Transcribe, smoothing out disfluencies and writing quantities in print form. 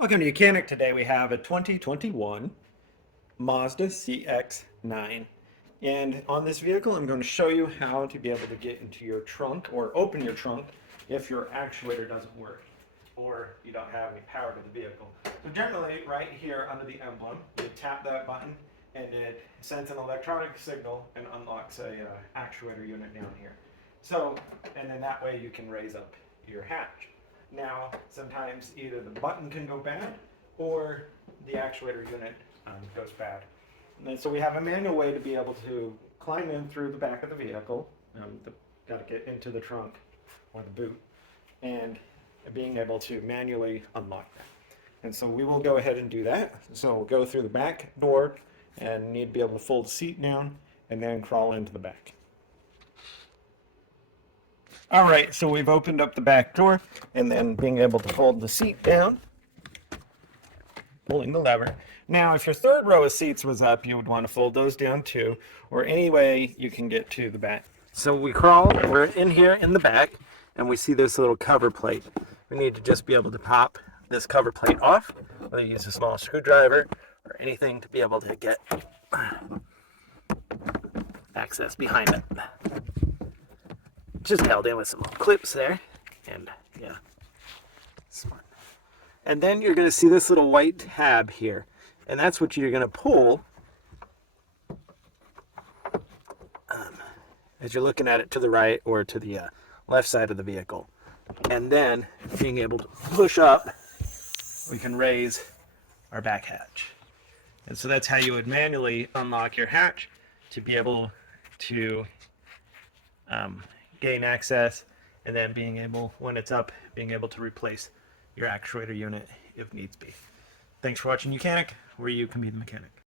Welcome to Mechanic. Today we have a 2021 Mazda CX-9. And on this vehicle, I'm going to show you how to be able to get into your trunk or open your trunk if your actuator doesn't work or you don't have any power to the vehicle. So generally, right here under the emblem, you tap that button and it sends an electronic signal and unlocks a actuator unit down here. So, and then that way you can raise up your hatch. Now, sometimes either the button can go bad or the actuator unit goes bad. And then, so we have a manual way to be able to climb in through the back of the vehicle. Got to get into the trunk or the boot and being able to manually unlock that. And so we will go ahead and do that. So we'll go through the back door and need to be able to fold the seat down and then crawl into the back. All right, so we've opened up the back door and then being able to fold the seat down, pulling the lever. Now, if your third row of seats was up, you would want to fold those down too, or any way you can get to the back. So we're in here in the back, and we see this little cover plate. We need to just be able to pop this cover plate off, whether you use a small screwdriver or anything to be able to get access behind it. Just held in with some clips there, and yeah, smart. And then you're going to see this little white tab here, and that's what you're going to pull as you're looking at it to the right or to the left side of the vehicle. And then being able to push up, we can raise our back hatch. And so that's how you would manually unlock your hatch to be able to gain access, and then being able, when it's up, being able to replace your actuator unit if needs be. Thanks for watching Mechanic, where you can be the mechanic.